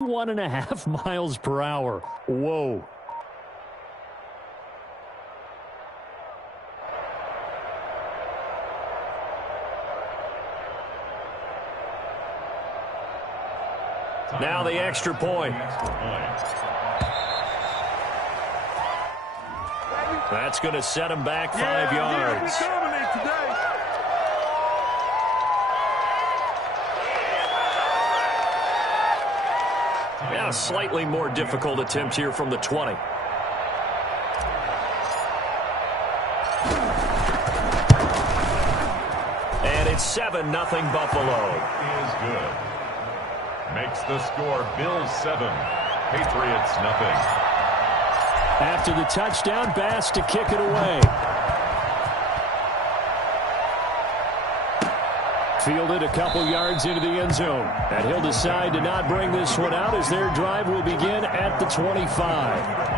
1.5 miles per hour. Whoa. Now the extra point. That's going to set him back 5 yards. Yeah, slightly more difficult attempt here from the 20. And it's 7-0 Buffalo. Is good. Makes the score Bills 7, Patriots nothing. After the touchdown, Bass to kick it away. Fielded a couple yards into the end zone. And he'll decide to not bring this one out as their drive will begin at the 25.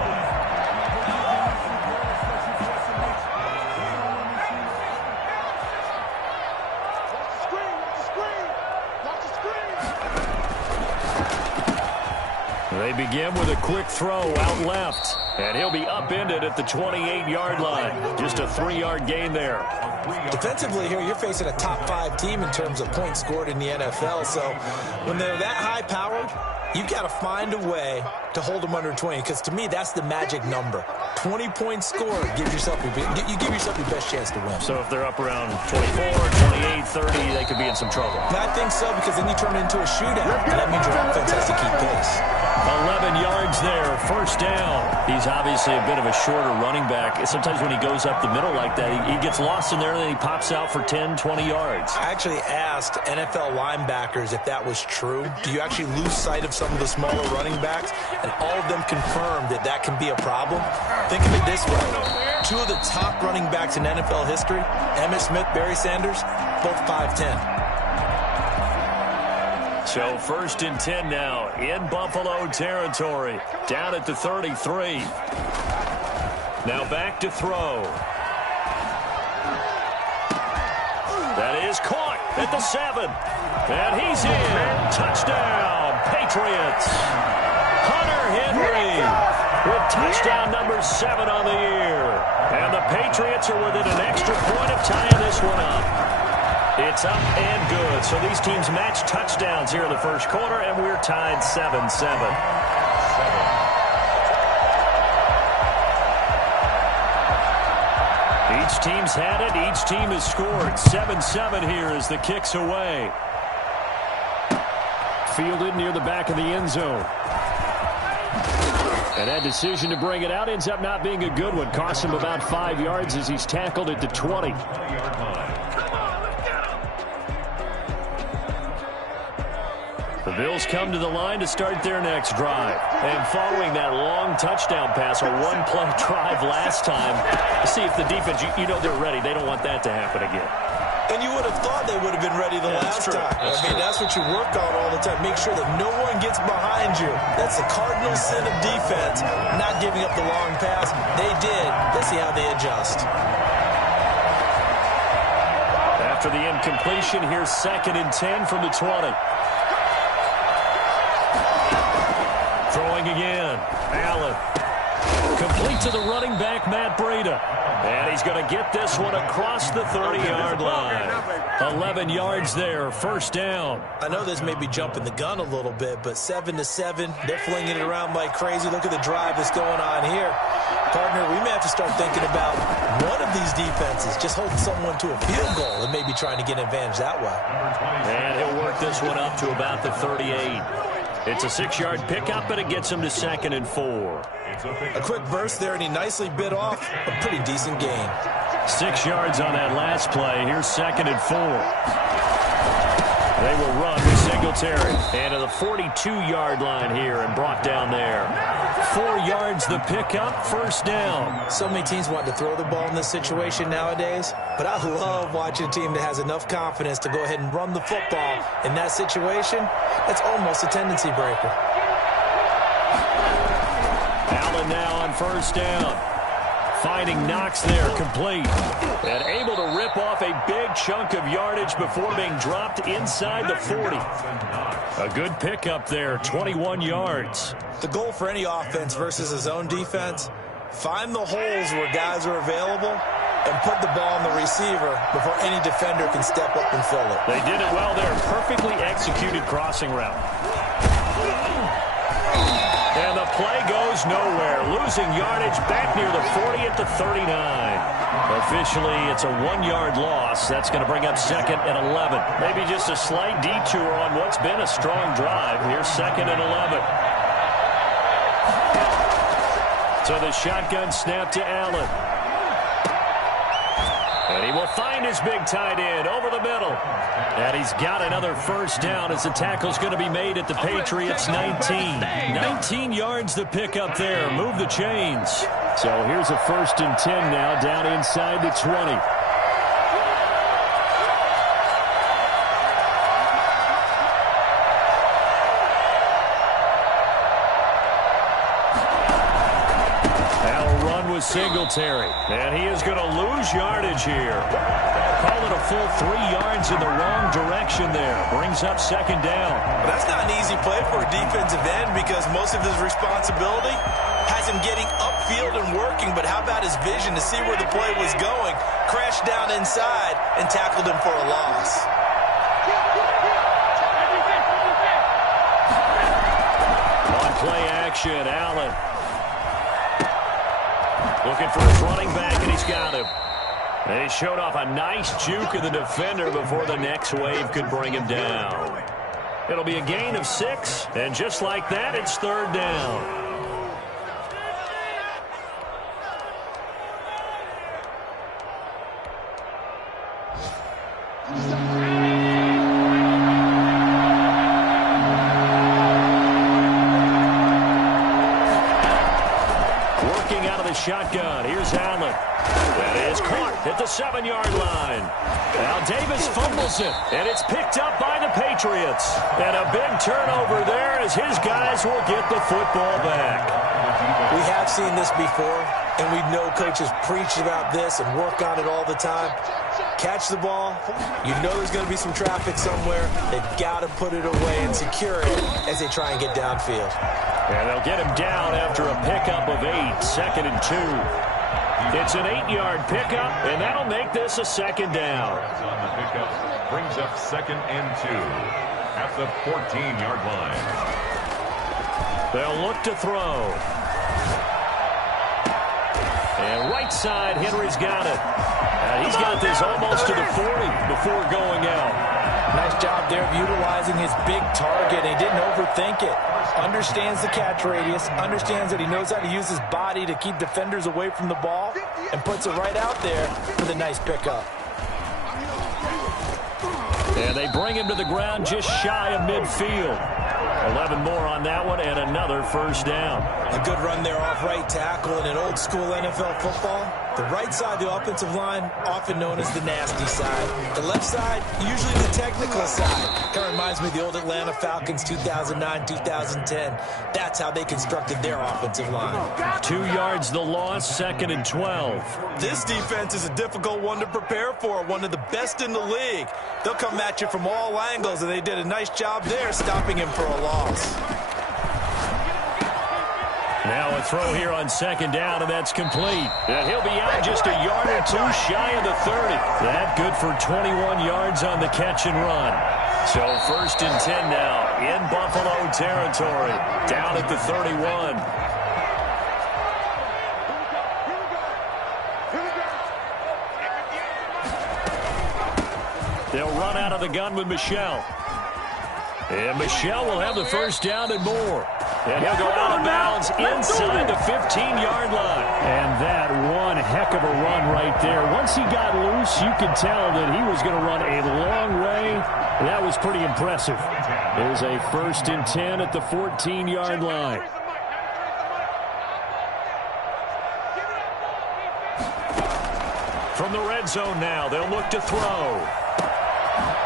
They begin with a quick throw out left. And he'll be upended at the 28-yard line. Just a 3-yard gain there. Defensively here, you're facing a top 5 team in terms of points scored in the NFL. So when they're that high-powered, you've got to find a way to hold them under 20. Because to me, that's the magic number. 20 points scored, you give yourself your best chance to win. So if they're up around 24, 28, 30, they could be in some trouble. And I think so, because then you turn it into a shootout, and that means your offense has to keep pace. 11 yards there, first down. He's obviously a bit of a shorter running back. Sometimes when he goes up the middle like that, he gets lost in there, and then he pops out for 10, 20 yards. I actually asked NFL linebackers if that was true. Do you actually lose sight of some of the smaller running backs? And all of them confirmed that that can be a problem. Think of it this way. 2 of the top running backs in NFL history, Emmitt Smith, Barry Sanders, both 5'10". So first and 10 now in Buffalo territory. Down at the 33. Now back to throw. That is caught at the 7. And he's in. Touchdown, Patriots. Hunter Henry with touchdown number 7 on the year. And the Patriots are within an extra point of tying this one up. It's up and good. So these teams match touchdowns here in the first quarter, and we're tied 7-7. Each team's had it. Each team has scored. 7-7 here as the kick's away. Fielded near the back of the end zone. And that decision to bring it out ends up not being a good one. Costs him about 5 yards as he's tackled at the 20. The Bills come to the line to start their next drive. And following that long touchdown pass, a one-play drive last time, see if the defense, you know they're ready. They don't want that to happen again. And you would have thought they would have been ready the last time. That's what you work on all the time. Make sure that no one gets behind you. That's the cardinal sin of defense, not giving up the long pass. They did. Let's see how they adjust. After the incompletion, here's 2nd and 10 from the 20. Throwing again. Allen. Complete to the running back, Matt Breida. And he's going to get this one across the 30-yard line. 11 yards there, first down. I know this may be jumping the gun a little bit, but 7-7, they're flinging it around like crazy. Look at the drive that's going on here. Partner, we may have to start thinking about one of these defenses just holding someone to a field goal and maybe trying to get an advantage that way. And he'll work this one up to about the 38. It's a 6-yard pickup, and it gets him to 2nd and 4. A quick burst there, and he nicely bit off a pretty decent gain. 6 yards on that last play. Here's 2nd and 4. They will run with Singletary. And to the 42-yard line here and brought down there. 4 yards the pickup, first down. So many teams want to throw the ball in this situation nowadays, but I love watching a team that has enough confidence to go ahead and run the football. In that situation, that's almost a tendency breaker. Allen now on first down. Finding Knox there, complete. And able to rip off a big chunk of yardage before being dropped inside the 40. A good pickup there, 21 yards. The goal for any offense versus a zone defense, find the holes where guys are available and put the ball on the receiver before any defender can step up and fill it. They did it well there. Perfectly executed crossing route. And the play goes nowhere. Losing yardage back near the 40 at the 39. Officially, it's a 1-yard loss. That's going to bring up 2nd and 11. Maybe just a slight detour on what's been a strong drive. Here's 2nd and 11. So the shotgun snap to Allen. And he will find his big tight end over the middle. And he's got another first down as the tackle's going to be made at the Patriots 19. 19 yards to pick up there. Move the chains. So here's a 1st and 10 now down inside the 20. Singletary, and he is going to lose yardage here. Call it a full 3 yards in the wrong direction there. Brings up 2nd down. But that's not an easy play for a defensive end because most of his responsibility has him getting upfield and working, but how about his vision to see where the play was going, crashed down inside, and tackled him for a loss. On play action, Allen. Looking for his running back, and he's got him. And he showed off a nice juke of the defender before the next wave could bring him down. It'll be a gain of 6, and just like that, it's 3rd down. Shotgun. Here's Allen. That is caught at the 7-yard line. Now Davis fumbles it, and it's picked up by the Patriots. And a big turnover there as his guys will get the football back. We have seen this before, and we know coaches preach about this and work on it all the time. Catch the ball. You know there's going to be some traffic somewhere. They've got to put it away and secure it as they try and get downfield. And they'll get him down after a pickup of 8, 2nd and 2. It's an 8-yard pickup, and that'll make this a 2nd down. On the pickup brings up 2nd and 2 at the 14-yard line. They'll look to throw. And right side, Henry's got it. He's got this almost to the 40 before going out. Nice job there of utilizing his big target. He didn't overthink it. Understands the catch radius, understands that he knows how to use his body to keep defenders away from the ball, and puts it right out there for the nice pickup. And they bring him to the ground just shy of midfield. 11 more on that one, and another first down. A good run there off right tackle in an old school NFL football. The right side, the offensive line, often known as the nasty side. The left side, usually the technical side. Kind of reminds me of the old Atlanta Falcons 2009, 2010. That's how they constructed their offensive line. 2 yards the loss, 2nd and 12. This defense is a difficult one to prepare for, one of the best in the league. They'll come at you from all angles, and they did a nice job there stopping him for a loss. Now a throw here on 2nd down, and that's complete. And he'll be out just a yard or 2 shy of the 30. That good for 21 yards on the catch and run. So 1st and 10 now in Buffalo territory, down at the 31. They'll run out of the gun with Michel. And Michel will have the first down and more. And he'll go out of bounds inside the 15-yard line. And that one heck of a run right there. Once he got loose, you could tell that he was going to run a long way. That was pretty impressive. There's a 1st and 10 at the 14-yard line. From the red zone now, they'll look to throw.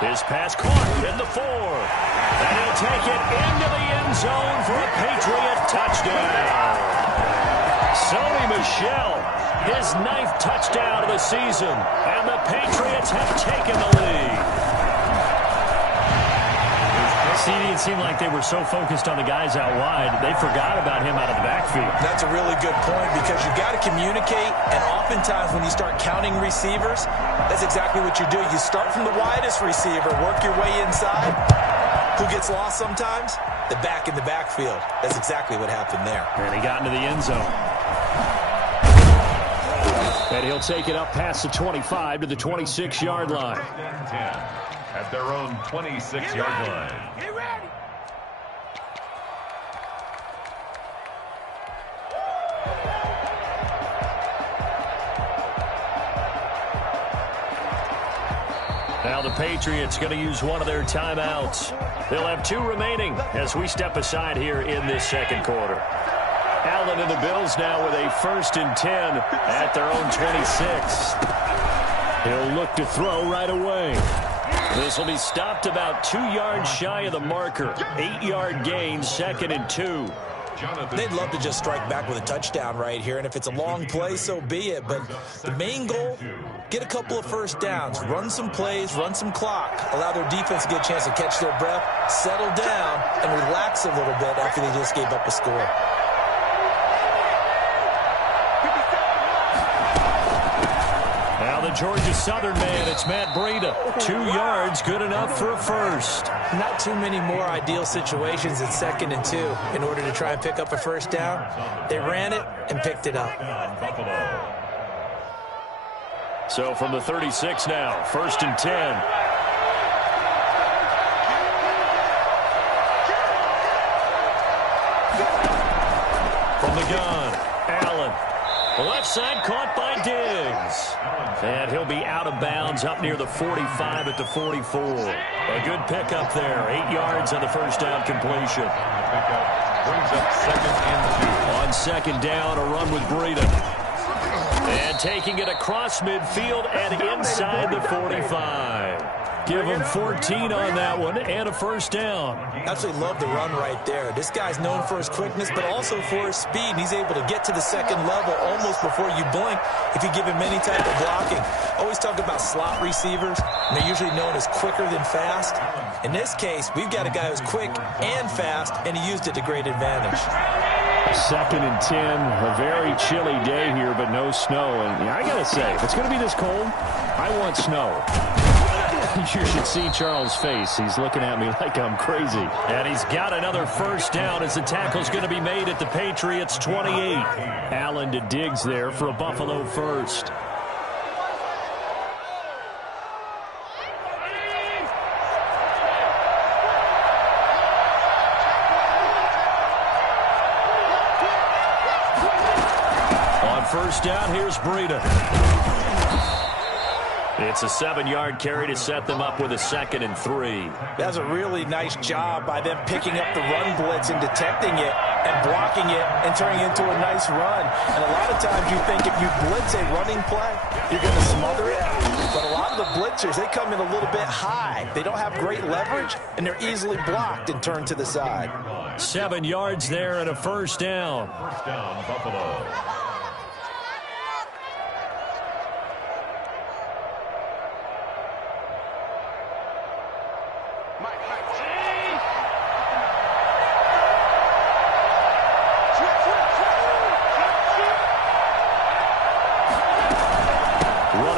His pass caught at the 4. And he'll take it into the end zone for a Patriot touchdown. Sony Michel His 9th touchdown of the season, and the Patriots have taken the lead. It seemed like they were so focused on the guys out wide, they forgot about him out of the backfield. That's a really good point because you've got to communicate, and oftentimes when you start counting receivers, that's exactly what you do. You start from the widest receiver, work your way inside. Who gets lost sometimes? The back in the backfield. That's exactly what happened there. And he got into the end zone. And he'll take it up past the 25 to the 26-yard line. 10 at their own 26-yard line. Get ready. Now the Patriots going to use one of their timeouts. They'll have 2 remaining as we step aside here in this second quarter. Allen and the Bills now with a 1st and 10 at their own 26. He'll look to throw right away. This will be stopped about 2 yards shy of the marker. 8-yard gain, 2nd and 2. They'd love to just strike back with a touchdown right here, and if it's a long play, so be it. But the main goal, get a couple of first downs, run some plays, run some clock, allow their defense to get a chance to catch their breath, settle down, and relax a little bit after they just gave up a score. Now the Georgia Southern man, it's Matt Breida. 2 yards, good enough for a first. Not too many more ideal situations at 2nd and 2 in order to try and pick up a first down. They ran it and picked it up. So from the 36 now, 1st and 10. From the gun, Allen. Left side caught by Diggs. And he'll be out of bounds up near the 45 at the 44. A good pickup there. 8 yards on the first down completion. Pickup brings up 2nd and 2. On 2nd down, a run with Breida. And taking it across midfield and inside the 45. Give him 14 on that one and a first down. Absolutely love the run right there. This guy's known for his quickness, but also for his speed. And he's able to get to the 2nd level almost before you blink if you give him any type of blocking. Always talk about slot receivers, and they're usually known as quicker than fast. In this case, we've got a guy who's quick and fast, and he used it to great advantage. 2nd and 10, a very chilly day here, but no snow. And I got to say, if it's going to be this cold, I want snow. You should see Charles' face. He's looking at me like I'm crazy. And he's got another first down as the tackle's going to be made at the Patriots' 28. Allen to Diggs there for a Buffalo first. On first down, here's Breida. It's a 7-yard carry to set them up with a 2nd and 3. That's a really nice job by them picking up the run blitz and detecting it and blocking it and turning it into a nice run. And a lot of times you think if you blitz a running play, you're going to smother it. But a lot of the blitzers, they come in a little bit high. They don't have great leverage, and they're easily blocked and turned to the side. 7 yards there and a first down. First down, Buffalo.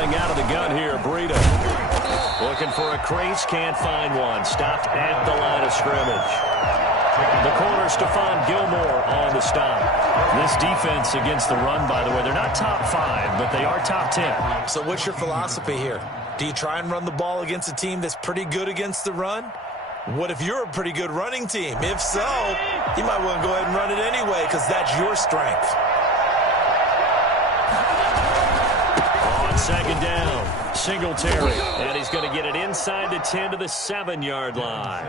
Out of the gun here, Breida. Looking for a crease, can't find one. Stopped at the line of scrimmage. The corner, Stephon Gilmore on the stop. This defense against the run, by the way, they're not top 5, but they are top 10. So what's your philosophy here? Do you try and run the ball against a team that's pretty good against the run? What if you're a pretty good running team? If so, you might want to go ahead and run it anyway because that's your strength. On 2nd down, Singletary. And he's going to get it inside the 10 to the 7-yard line.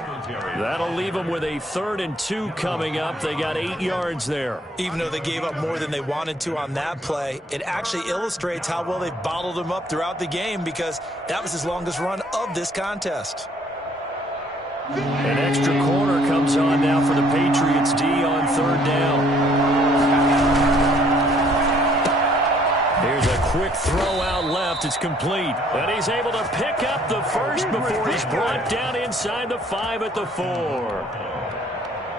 That'll leave them with a 3rd and 2 coming up. They got 8 yards there. Even though they gave up more than they wanted to on that play, it actually illustrates how well they've bottled him up throughout the game because that was his longest run of this contest. An extra corner comes on now for the Patriots D on 3rd down. quick throw out left. It's complete. And he's able to pick up the first before he's brought down inside the 5 at the 4.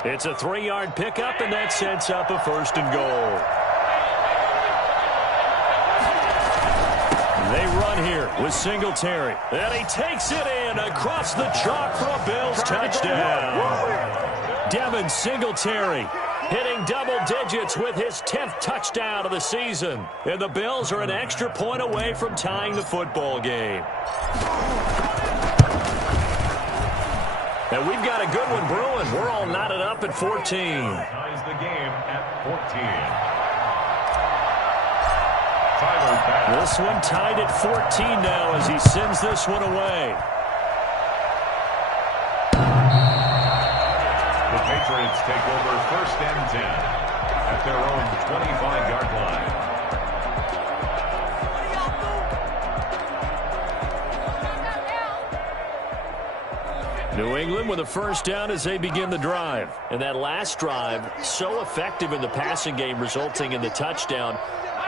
It's a 3-yard pickup, and that sets up a 1st and goal. They run here with Singletary. And he takes it in across the chalk for a Bills touchdown. Devin Singletary hitting double digits with his 10th touchdown of the season. And the Bills are an extra point away from tying the football game. And we've got a good one brewing. We're all knotted up at 14. Ties the game at 14. This one tied at 14 now as he sends this one away. The Patriots take over 1st and 10 at their own 25-yard line. New England with a 1st down as they begin the drive. And that last drive, so effective in the passing game, resulting in the touchdown.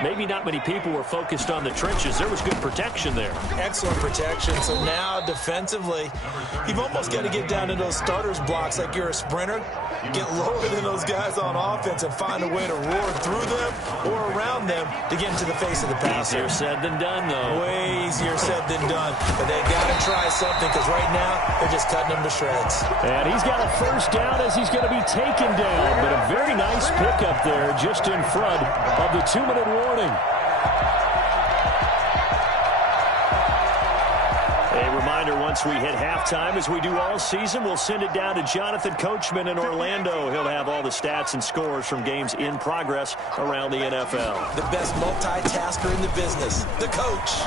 Maybe not many people were focused on the trenches. There was good protection there. Excellent protection. So now defensively, you've almost got to get down to those starters blocks like you're a sprinter. Get lower than those guys on offense and find a way to roar through them or around them to get into the face of the passer. Easier said than done, though. Way easier said than done. But they got to try something because right now they're just cutting them to shreds. And he's got a 1st down as he's going to be taken down. But a very nice pickup there just in front of the 2-minute warning. A reminder, once we hit halftime, as we do all season, we'll send it down to Jonathan Coachman in Orlando. He'll have all the stats and scores from games in progress around the NFL. The best multitasker in the business, the coach.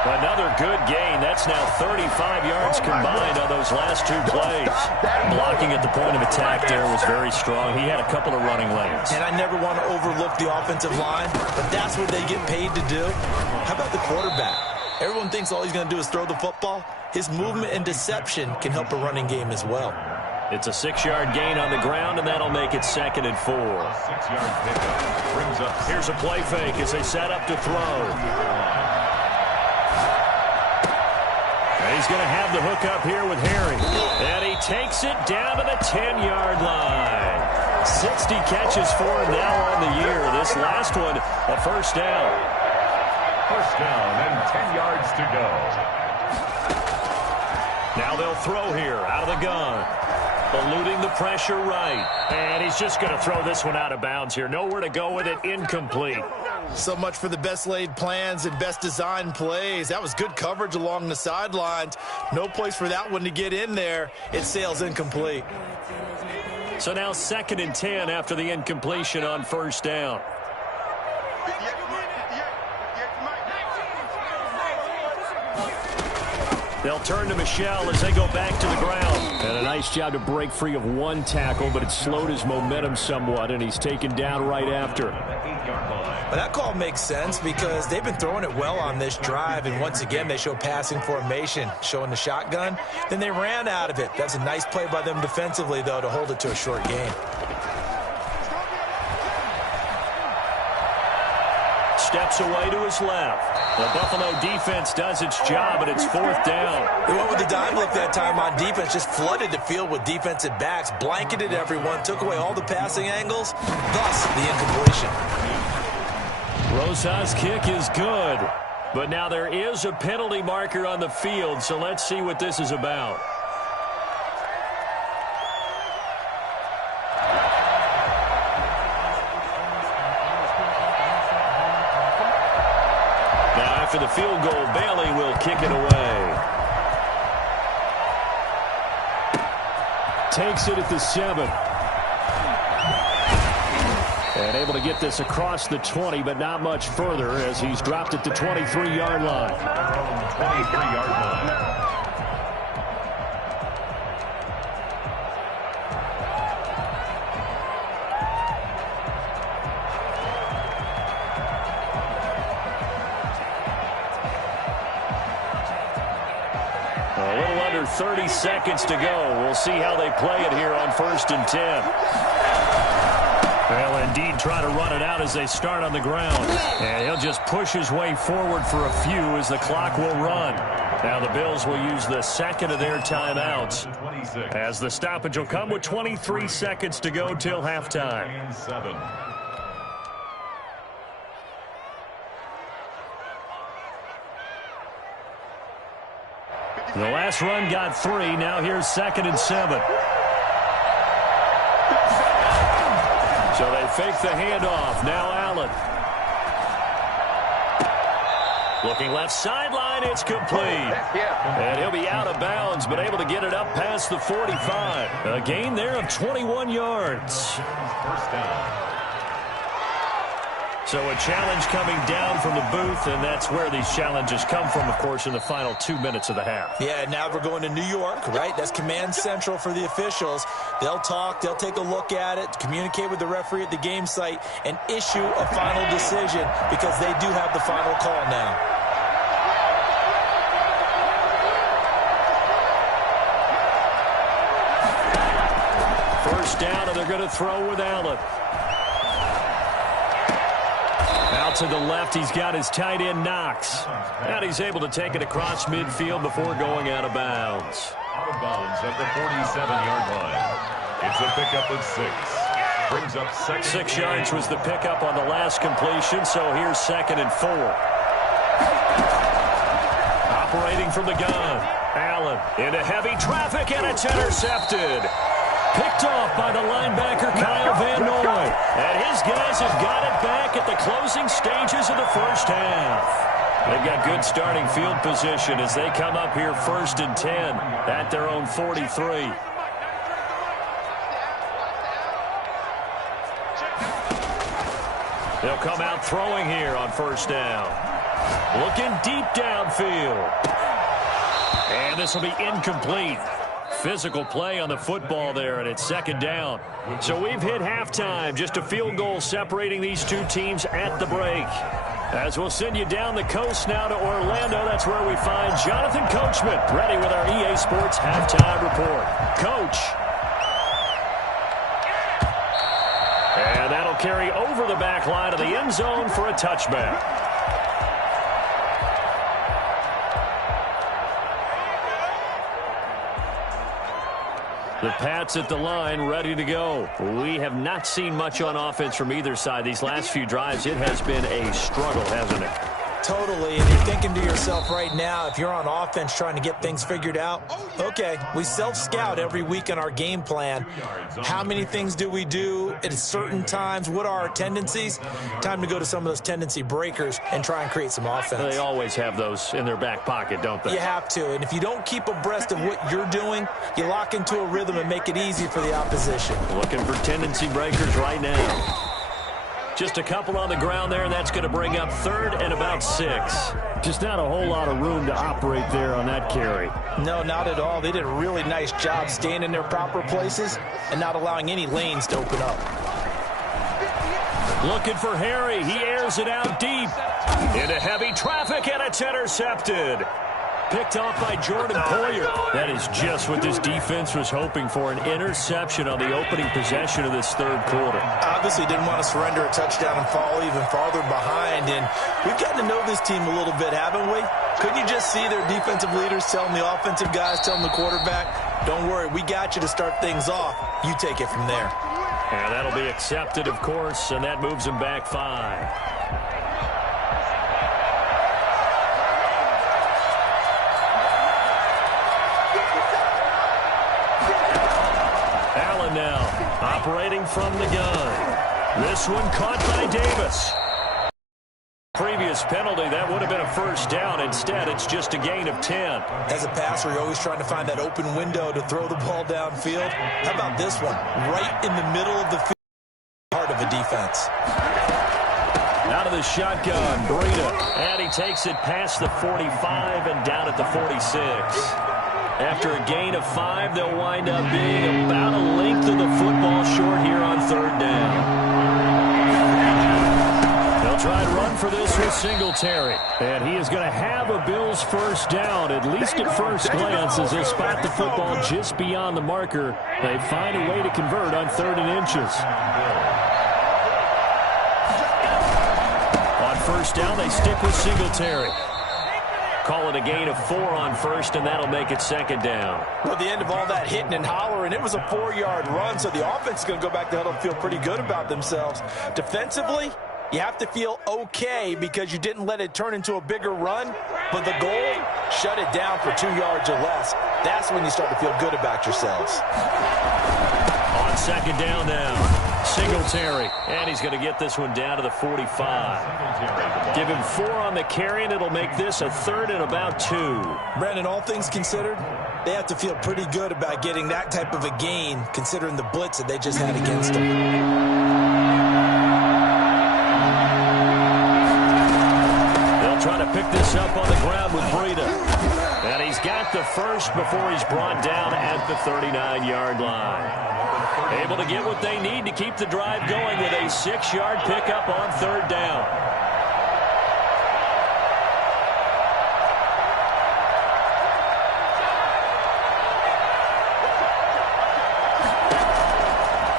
Another good gain. That's now 35 yards combined on those last 2 plays. Blocking at the point of attack there was very strong. He had a couple of running lanes. And I never want to overlook the offensive line, but that's what they get paid to do. How about the quarterback? Everyone thinks all he's going to do is throw the football. His movement and deception can help a running game as well. It's a 6-yard gain on the ground, and that'll make it 2nd and 4. 6-yard pickup brings up. Here's a play fake as they set up to throw. He's going to have the hook up here with Harry. And he takes it down to the 10-yard line. 60 catches for him now on the year. This last one, a 1st down. 1st down and 10 yards to go. Now they'll throw here out of the gun. Eluding the pressure right. And he's just going to throw this one out of bounds here. Nowhere to go with it. Incomplete. So much for the best laid plans and best designed plays. That was good coverage along the sidelines. No place for that one to get in there. It sails incomplete. So now 2nd and 10 after the incompletion on 1st down. They'll turn to Michel as they go back to the ground. And a nice job to break free of 1 tackle, but it slowed his momentum somewhat, and he's taken down right after. Well, that call makes sense because they've been throwing it well on this drive, and once again they show passing formation, showing the shotgun. Then they ran out of it. That's a nice play by them defensively, though, to hold it to a short gain. Steps away to his left. The Buffalo defense does its job, and it's 4th down. They went with the dime look that time on defense, just flooded the field with defensive backs, blanketed everyone, took away all the passing angles, thus the incompletion. Rosa's kick is good, but now there is a penalty marker on the field, so let's see what this is about. After the field goal, Bailey will kick it away. Takes it at the 7. And able to get this across the 20, but not much further as he's dropped at the 23-yard line. 23-yard line. A little under 30 seconds to go. We'll see how they play it here on 1st and 10. Well, indeed, try to run it out as they start on the ground. And he'll just push his way forward for a few as the clock will run. Now the Bills will use the second of their timeouts as the stoppage will come with 23 seconds to go till halftime. The last run got 3. Now here's 2nd and 7. So they fake the handoff. Now Allen. Looking left sideline. It's complete. And he'll be out of bounds, but able to get it up past the 45. A gain there of 21 yards. First down. So a challenge coming down from the booth, and that's where these challenges come from, of course, in the final 2 minutes of the half. Yeah, now we're going to New York, right? That's command central for the officials. They'll talk, they'll take a look at it, communicate with the referee at the game site, and issue a final decision because they do have the final call now. First down, and they're going to throw with Allen. Out to the left, he's got his tight end, Knox. And he's able to take it across midfield before going out of bounds. Out of bounds at the 47-yard line. It's a pickup of 6. Brings up second. 6 yards was the pickup on the last completion, so here's 2nd and 4. Operating from the gun. Allen into heavy traffic, and it's intercepted. Picked off by the linebacker, Kyle Van Noy. And his guys have got it back at the closing stages of the first half. They've got good starting field position as they come up here 1st and 10 at their own 43. They'll come out throwing here on 1st down. Looking deep downfield. And this will be incomplete. Physical play on the football there, and it's 2nd down. So we've hit halftime. Just a field goal separating these two teams at the break. As we'll send you down the coast now to Orlando, that's where we find Jonathan Coachman, ready with our EA Sports Halftime Report. Coach. And that'll carry over the back line of the end zone for a touchback. The Pats at the line, ready to go. We have not seen much on offense from either side. These last few drives, it has been a struggle, hasn't it? Totally, and you're thinking to yourself right now, if you're on offense trying to get things figured out, okay, we self-scout every week in our game plan. How many things do we do at certain times? What are our tendencies? Time to go to some of those tendency breakers and try and create some offense. They always have those in their back pocket, don't they? You have to, and if you don't keep abreast of what you're doing, you lock into a rhythm and make it easy for the opposition. Looking for tendency breakers right now. Just a couple on the ground there, and that's going to bring up 3rd and about 6. Just not a whole lot of room to operate there on that carry. No, not at all. They did a really nice job staying in their proper places and not allowing any lanes to open up. Looking for Harry. He airs it out deep. Into heavy traffic, and it's intercepted. Picked off by Jordan Poyer. That is just what this defense was hoping for, an interception on the opening possession of this 3rd quarter. Obviously didn't want to surrender a touchdown and fall even farther behind, and we've gotten to know this team a little bit, haven't we? Couldn't you just see their defensive leaders telling the offensive guys, telling the quarterback, don't worry, we got you to start things off. You take it from there. And that'll be accepted, of course, and that moves them back 5. Now, operating from the gun. This one caught by Davis. Previous penalty, that would have been a 1st down. Instead, it's just a gain of 10. As a passer, you're always trying to find that open window to throw the ball downfield. How about this one? Right in the middle of the field, heart of a defense. Out of the shotgun, Breida. And he takes it past the 45 and down at the 46. After a gain of 5, they'll wind up being about a length of the football short here on 3rd down. They'll try to run for this with Singletary. And he is going to have a Bills 1st down, at least at first glance, as they'll spot the football just beyond the marker. They find a way to convert on 3rd and inches. first down. They stick with Singletary. Call it a gain of 4 on first, and that'll make it second down. Well, at the end of all that hitting and hollering, it was a 4-yard run, so the offense is going to go back to huddle and feel pretty good about themselves. Defensively, you have to feel okay because you didn't let it turn into a bigger run, but the goal, shut it down for 2 yards or less. That's when you start to feel good about yourselves. On second down now, Singletary, and he's going to get this one down to the 45. Give him 4 on the carry, and it'll make this a 3rd and about 2. Brandon, all things considered, they have to feel pretty good about getting that type of a gain, considering the blitz that they just had against them. They'll try to pick this up on the ground with Breida. And he's got the first before he's brought down at the 39-yard line. Able to get what they need to keep the drive going with a 6-yard pickup on 3rd down.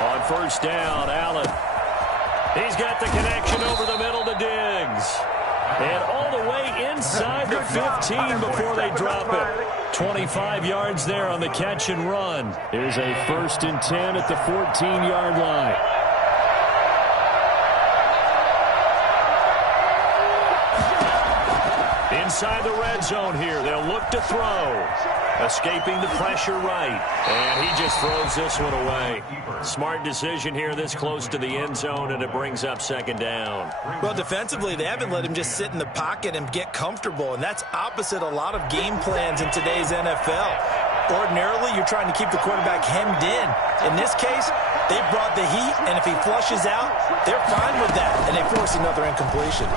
On first down, Allen. He's got the connection over the middle to Diggs. And all the way inside the 15 before they drop it. 25 yards there on the catch and run. Here's a 1st and 10 at the 14-yard line. Inside the red zone here. They'll look to throw. Escaping the pressure right. And he just throws this one away. Smart decision here this close to the end zone, and it brings up second down. Well, defensively, they haven't let him just sit in the pocket and get comfortable, and that's opposite a lot of game plans in today's NFL. Ordinarily, you're trying to keep the quarterback hemmed in. In this case, they brought the heat, and if he flushes out, they're fine with that, and they force another incompletion.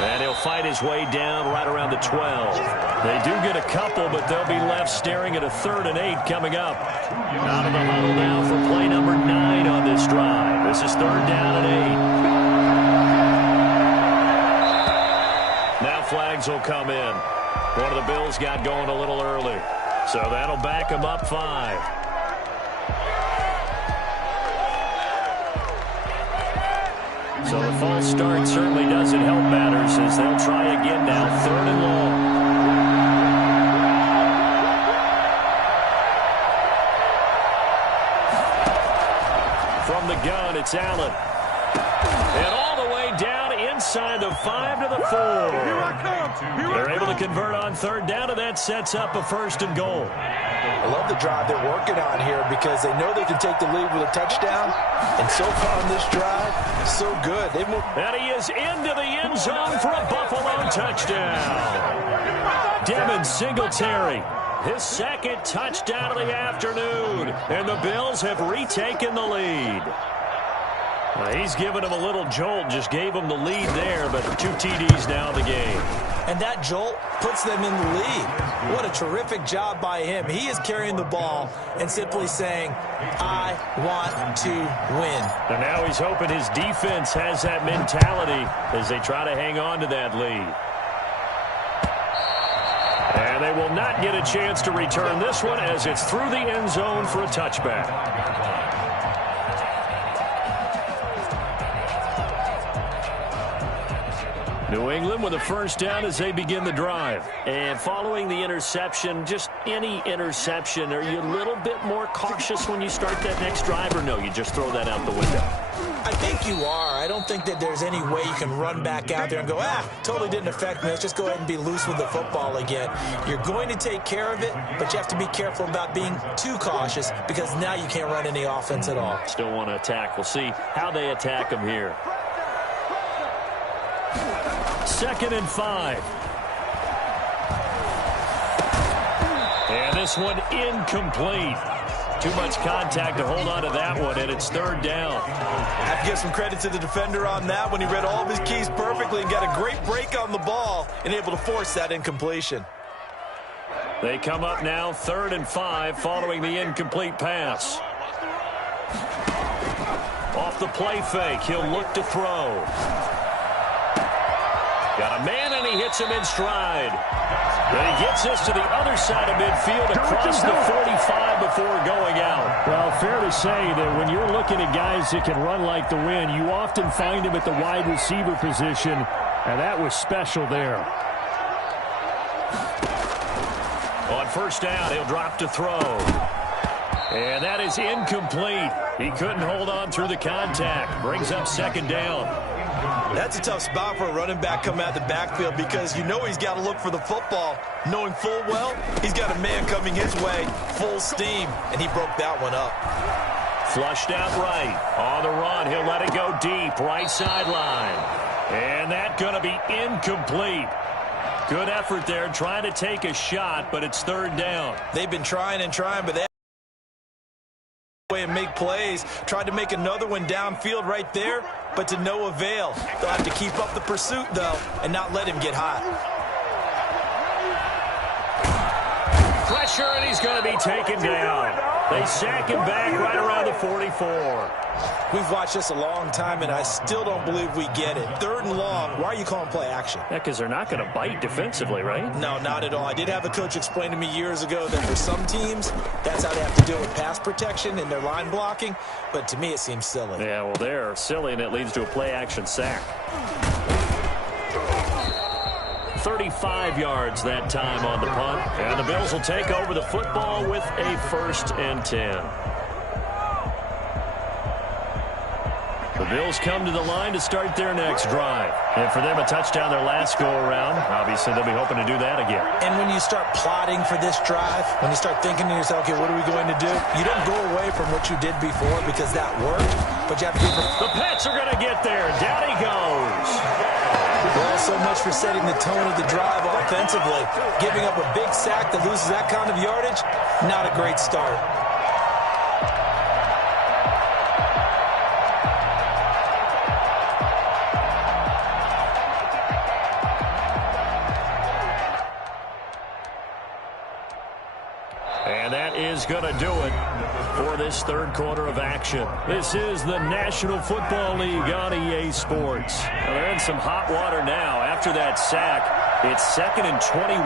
And he'll fight his way down right around the 12. They do get a couple, but they'll be left staring at a 3rd and 8 coming up. Out of the huddle now for play number 9 on this drive. This is 3rd down and 8. Now flags will come in. One of the Bills got going a little early, so that'll back them up 5. So the false start certainly doesn't help matters as they'll try again now, 3rd and long. From the gun, it's Allen. And all the way down inside the 5 to the 4. They're able to convert on 3rd down, and that sets up a 1st and goal. I love the drive they're working on here because they know they can take the lead with a touchdown. And so far on this drive, so good. And he is into the end zone for a Buffalo touchdown. Devin Singletary, his 2nd touchdown of the afternoon. And the Bills have retaken the lead. He's given him a little jolt, just gave him the lead there, but 2 TDs now in the game. And that jolt puts them in the lead. What a terrific job by him. He is carrying the ball and simply saying, I want to win. And now he's hoping his defense has that mentality as they try to hang on to that lead. And they will not get a chance to return this one as it's through the end zone for a touchback. New England with a 1st down as they begin the drive. And following the interception, just any interception, are you a little bit more cautious when you start that next drive, or no, you just throw that out the window? I think you are. I don't think that there's any way you can run back out there and go, totally didn't affect me. Let's just go ahead and be loose with the football again. You're going to take care of it, but you have to be careful about being too cautious because now you can't run any offense at all. Still want to attack. We'll see how they attack them here. 2nd and 5. And this one incomplete. Too much contact to hold on to that one, and it's 3rd down. I have to give some credit to the defender on that when he read all of his keys perfectly and got a great break on the ball and able to force that incompletion. They come up now 3rd and 5 following the incomplete pass. Off the play fake, he'll look to throw. Got a man, and he hits him in stride. But he gets this to the other side of midfield across the 45 before going out. Well, fair to to say that when you're looking at guys that can run like the wind, you often find them at the wide receiver position, and that was special there. On first down, he'll drop to throw. And that is incomplete. He couldn't hold on through the contact. Brings up second down. That's a tough spot for a running back coming out the backfield because you know he's got to look for the football, knowing full well he's got a man coming his way, full steam, and he broke that one up. Flushed out right. On the run, he'll let it go deep, right sideline. And that's going to be incomplete. Good effort there, trying to take a shot, but it's third down. They've been trying and trying, but they and make plays. Tried to make another one downfield right there, but to no avail. They'll have to keep up the pursuit, though, and not let him get hot. Pressure, and he's going to be taken down. They sack him back right around the 44. We've watched this a long time, and I still don't believe we get it. Third and long, why are you calling play action? Yeah, because they're not going to bite defensively, right? No, not at all. I did have a coach explain to me years ago that for some teams, that's how they have to deal with pass protection and their line blocking, but to me it seems silly. Yeah, well, they're silly, and it leads to a play action sack. 35 yards that time on the punt, and the Bills will take over the football with a 1st and 10. The Bills come to the line to start their next drive. And for them, a touchdown their last go-around. Obviously, they'll be hoping to do that again. And when you start plotting for this drive, when you start thinking to yourself, okay, what are we going to do? You don't go away from what you did before because that worked, but you have to be... The Pets are going to get there. Down he goes. Well, so much for setting the tone of the drive offensively. Giving up a big sack that loses that kind of yardage, not a great start. And that is going to do it for this third quarter of action. This is the National Football League on EA Sports. Well, they're in some hot water now. After that sack, it's 2nd and 21.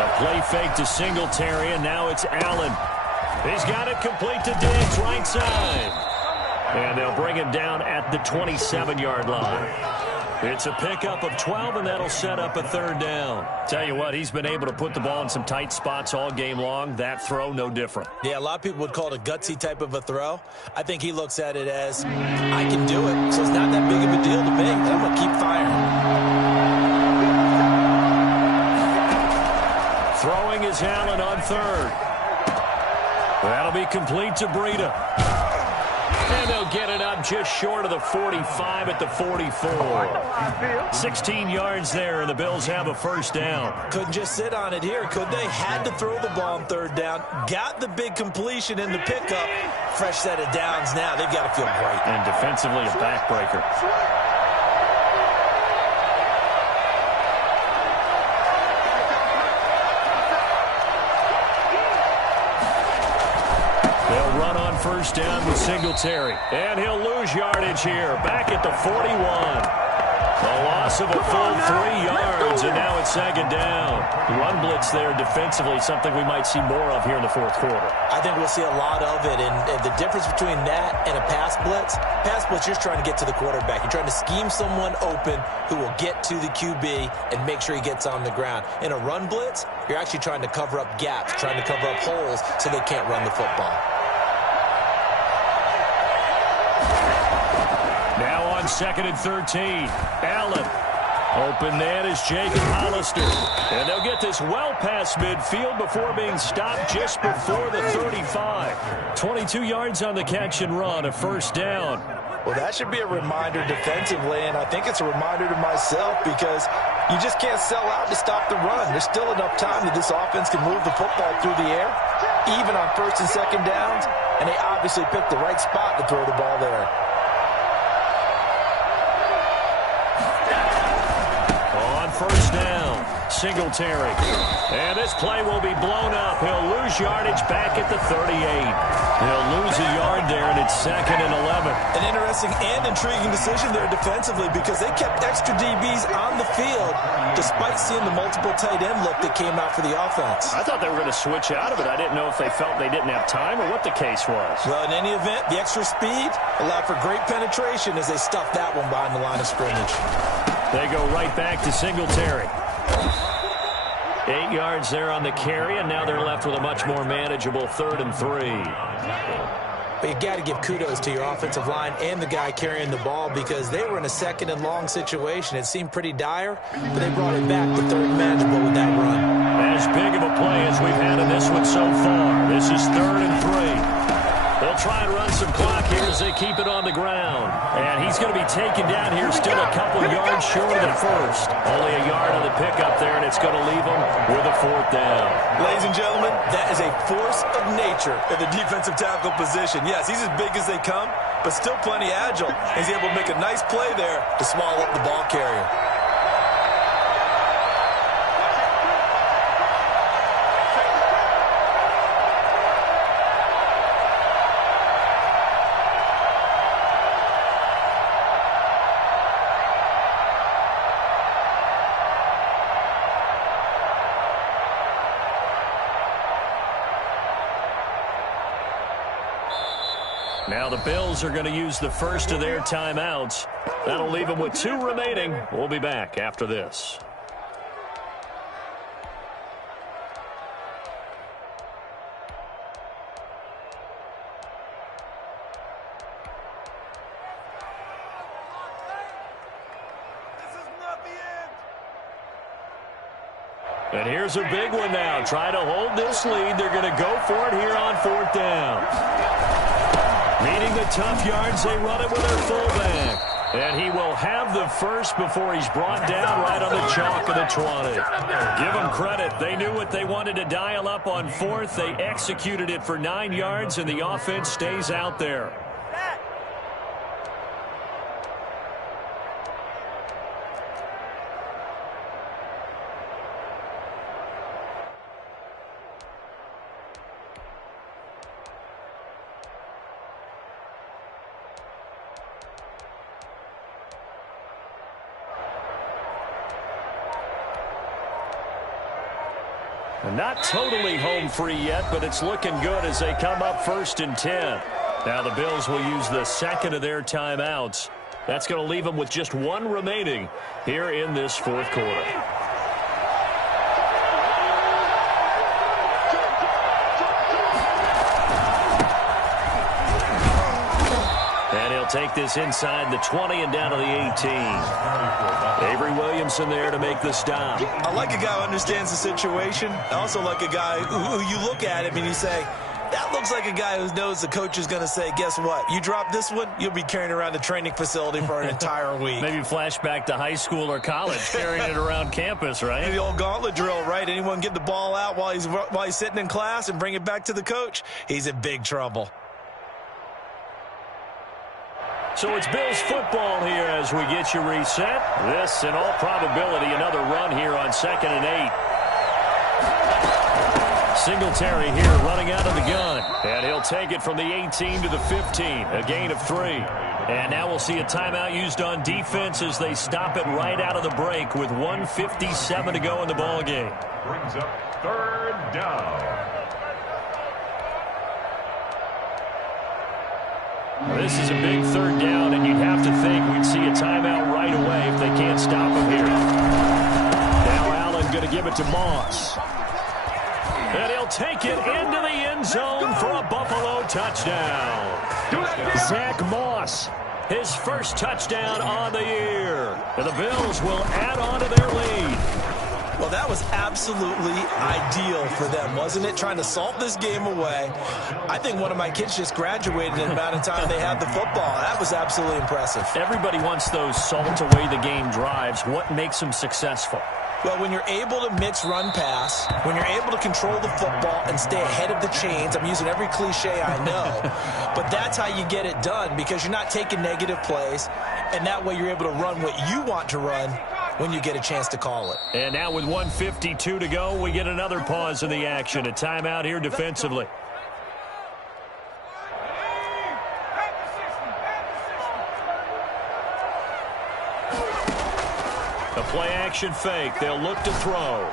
A play fake to Singletary, and now it's Allen. He's got it complete to Diggs, right side. And they'll bring him down at the 27-yard line. It's a pickup of 12, and that'll set up a third down. Tell you what, he's been able to put the ball in some tight spots all game long. That throw, no different. Yeah, a lot of people would call it a gutsy type of a throw. I think he looks at it as, I can do it, so it's not that big of a deal to me, and I'm going to keep firing. Throwing is Allen on third. That'll be complete to Breida. And they'll get it up just short of the 45 at the 44. 16 yards there, and the Bills have a first down. Couldn't just sit on it here, could they? Had to throw the ball on third down. Got the big completion in the pickup. Fresh set of downs now. They've got to feel great. And defensively, a backbreaker. First down with Singletary. And he'll lose yardage here. Back at the 41. A loss of a full 3 yards, and now it's second down. Run blitz there defensively, something we might see more of here in the fourth quarter. I think we'll see a lot of it, and the difference between that and a pass blitz, you're just trying to get to the quarterback. You're trying to scheme someone open who will get to the QB and make sure he gets on the ground. In a run blitz, you're actually trying to cover up gaps, trying to cover up holes so they can't run the football. Now on 2nd and 13, Allen. Open net is Jacob Hollister. And they'll get this well past midfield before being stopped just before the 35. 22 yards on the catch and run, a first down. Well, that should be a reminder defensively, and I think it's a reminder to myself because you just can't sell out to stop the run. There's still enough time that this offense can move the football through the air, even on first and second downs, and they obviously picked the right spot to throw the ball there. First down, Singletary. And this play will be blown up. He'll lose yardage back at the 38. He'll lose a yard there, and it's 2nd and 11. An interesting and intriguing decision there defensively because they kept extra DBs on the field despite seeing the multiple tight end look that came out for the offense. I thought they were going to switch out of it. I didn't know if they felt they didn't have time or what the case was. Well, in any event, the extra speed allowed for great penetration as they stuffed that one behind the line of scrimmage. They go right back to Singletary. 8 yards there on the carry, and now they're left with a much more manageable 3rd and 3. But you got to give kudos to your offensive line and the guy carrying the ball because they were in a 2nd and long situation. It seemed pretty dire, but they brought it back to 3rd and manageable with that run. As big of a play as we've had in this one so far. This is 3rd and 3. They'll try and run some clock here as they keep it on the ground. And he's going to be taken down here still a couple yards short of the first. Only a yard on the pickup there, and it's going to leave him with a 4th down. Ladies and gentlemen, that is a force of nature in the defensive tackle position. Yes, he's as big as they come, but still plenty agile. He's able to make a nice play there to swallow up the ball carrier. Now the Bills are going to use the first of their timeouts. That'll leave them with 2 remaining. We'll be back after this. And here's a big one now. Try to hold this lead. They're going to go for it here on 4th down. Meeting the tough yards, they run it with their fullback. And he will have the first before he's brought down right on the chalk of the 20. Give them credit. They knew what they wanted to dial up on 4th. They executed it for 9 yards, and the offense stays out there. Not totally home free yet, but it's looking good as they come up 1st and 10. Now the Bills will use the 2nd of their timeouts. That's going to leave them with just 1 remaining here in this 4th quarter. And he'll take this inside the 20 and down to the 18. Avery Williamson there to make the stop. I like a guy who understands the situation. I also like a guy who you look at him and you say, that looks like a guy who knows the coach is going to say, guess what? You drop this one, you'll be carrying around the training facility for an entire week. Maybe flashback to high school or college, carrying it around campus, right? The old gauntlet drill, right? Anyone get the ball out while he's sitting in class and bring it back to the coach, he's in big trouble. So it's Bills football here as we get you reset. This, in all probability, another run here on 2nd and 8. Singletary here running out of the gun. And he'll take it from the 18 to the 15. A gain of 3. And now we'll see a timeout used on defense as they stop it right out of the break with 1:57 to go in the ballgame. Brings up 3rd down. This is a big 3rd down, and you'd have to think we'd see a timeout right away if they can't stop him here. Now Allen going to give it to Moss. And he'll take it into the end zone for a Buffalo touchdown. Zach Moss, his first touchdown on the year. And the Bills will add on to their lead. Well, that was absolutely ideal for them, wasn't it? Trying to salt this game away. I think one of my kids just graduated in the amount of time they had the football. That was absolutely impressive. Everybody wants those salt away the game drives. What makes them successful? Well, when you're able to mix run pass, when you're able to control the football and stay ahead of the chains, I'm using every cliche I know, but that's how you get it done because you're not taking negative plays, and that way you're able to run what you want to run when you get a chance to call it. And now with 1:52 to go, we get another pause in the action. A timeout here defensively. The play play-action fake. They'll look to throw.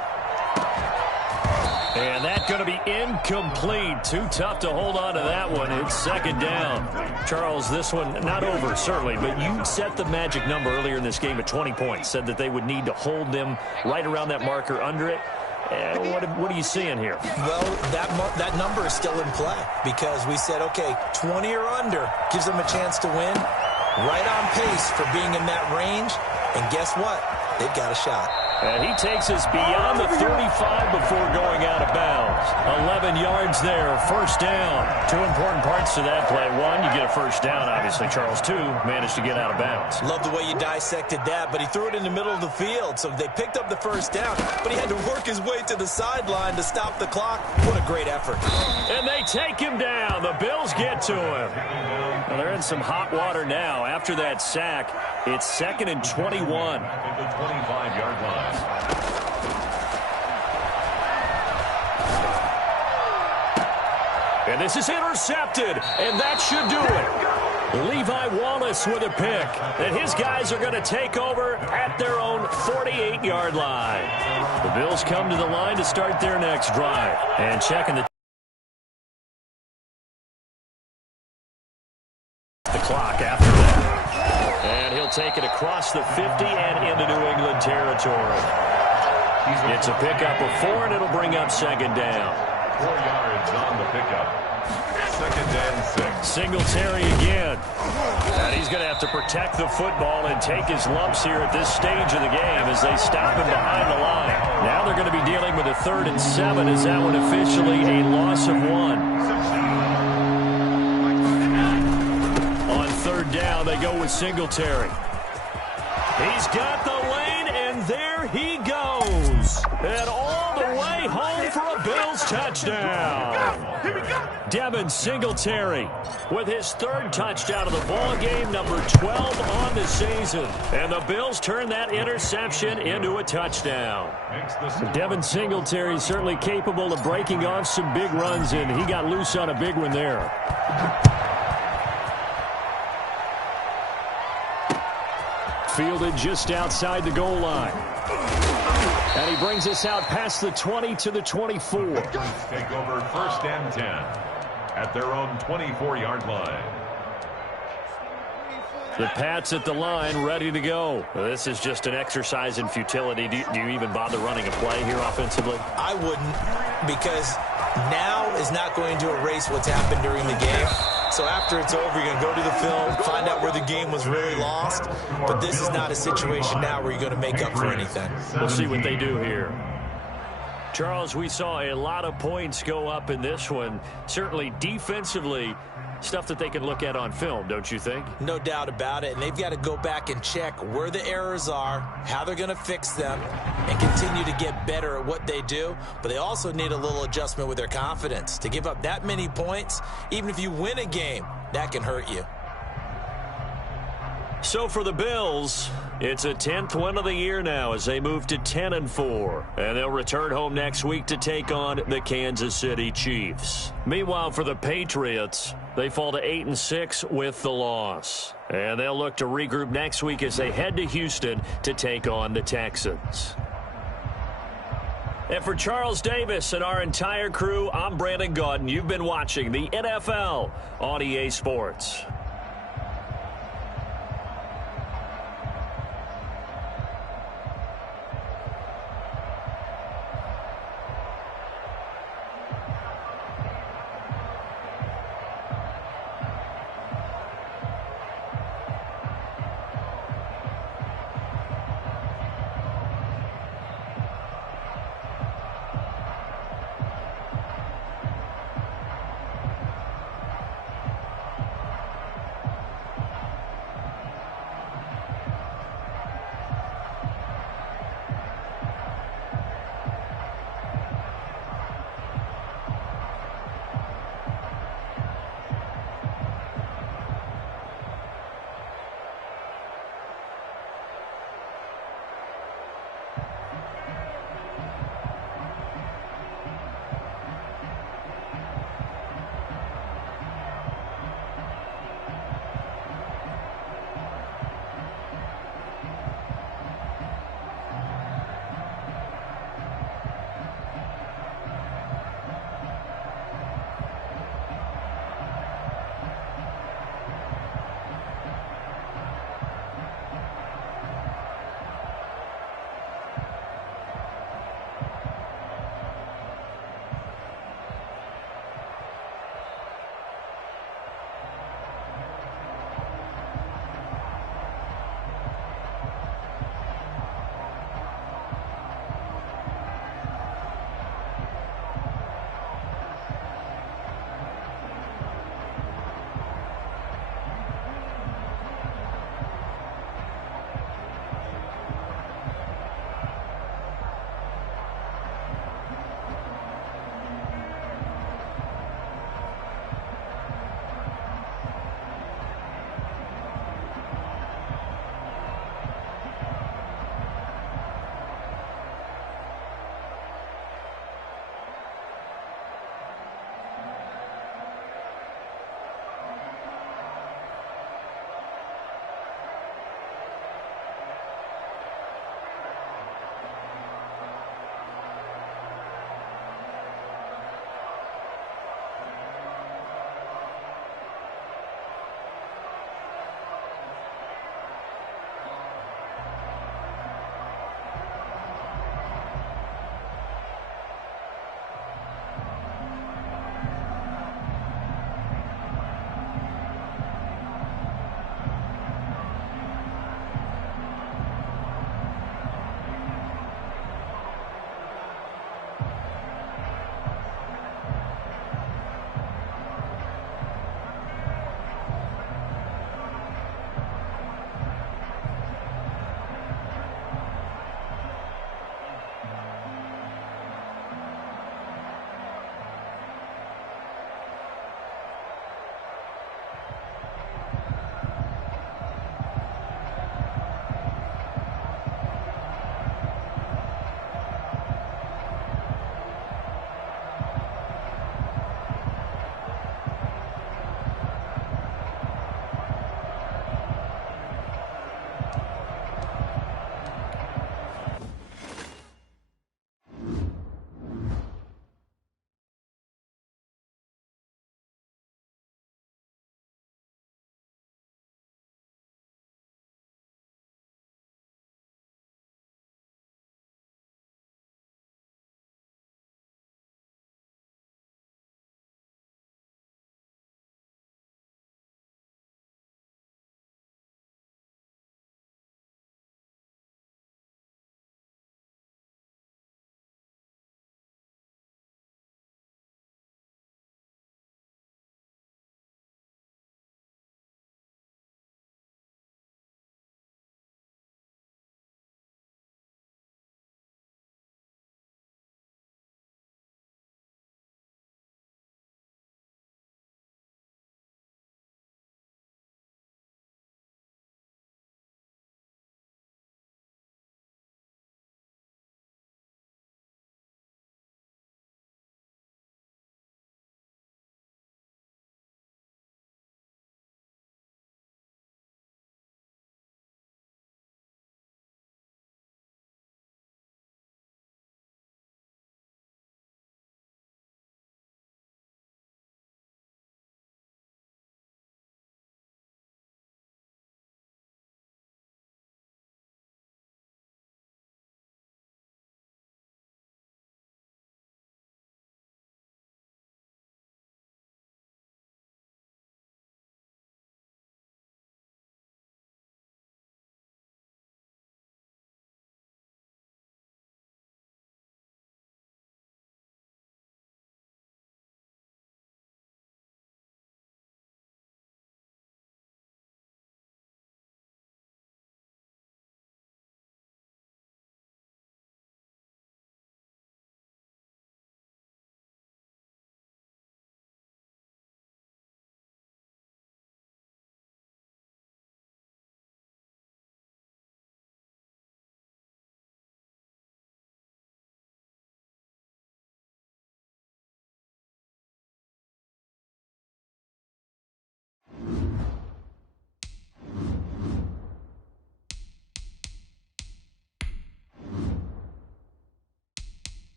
And that's going to be incomplete. Too tough to hold on to that one. It's second down. Charles, this one not over, certainly, but you set the magic number earlier in this game at 20 points. Said that they would need to hold them right around that marker under it. What are you seeing here? Well, that number is still in play because we said, okay, 20 or under gives them a chance to win. Right on pace for being in that range. And guess what? They've got a shot. And he takes us beyond the 35 before going out of bounds. 11 yards there, first down. Two important parts to that play. One, you get a first down, obviously. Charles, two, managed to get out of bounds. Love the way you dissected that, but he threw it in the middle of the field. So they picked up the first down, but he had to work his way to the sideline to stop the clock. What a great effort. And they take him down. The Bills get to him. Well, they're in some hot water now. After that sack, it's 2nd and 21. At the 25-yard line. And this is intercepted, and that should do it. Levi Wallace with a pick, and his guys are going to take over at their own 48-yard line. The Bills come to the line to start their next drive. And checking the clock after that. And he'll take it across the 50 and into New England territory. It's a pickup of 4, and it'll bring up second down. 4 yards on the pickup. 2nd and 6. Singletary again. And he's going to have to protect the football and take his lumps here at this stage of the game as they stop him behind the line. Now they're going to be dealing with a 3rd and 7. Is that one officially a loss of 1? On 3rd down, they go with Singletary. He's got the lane, and there he goes. And all the way home for a Bills touchdown. Devin Singletary with his 3rd touchdown of the ball game, number 12 on the season. And the Bills turn that interception into a touchdown. Devin Singletary is certainly capable of breaking off some big runs, and he got loose on a big one there. Fielded just outside the goal line. And he brings us out past the 20 to the 24. Take over 1st and 10 at their own 24-yard line. The Pats at the line, ready to go. This is just an exercise in futility. Do you even bother running a play here offensively? I wouldn't, because now is not going to erase what's happened during the game. So after it's over, you're going to go to the film, find out where the game was really lost. But this is not a situation now where you're going to make up for anything. We'll see what they do here. Charles, we saw a lot of points go up in this one. Certainly defensively, stuff that they can look at on film, don't you think? No doubt about it. And they've got to go back and check where the errors are, how they're going to fix them, and continue to get better at what they do. But they also need a little adjustment with their confidence. To give up that many points, even if you win a game, that can hurt you. So for the Bills, it's a 10th win of the year now as they move to 10-4. And they'll return home next week to take on the Kansas City Chiefs. Meanwhile, for the Patriots, they fall to 8-6 with the loss. And they'll look to regroup next week as they head to Houston to take on the Texans. And for Charles Davis and our entire crew, I'm Brandon Gaudin. You've been watching the NFL on EA Sports.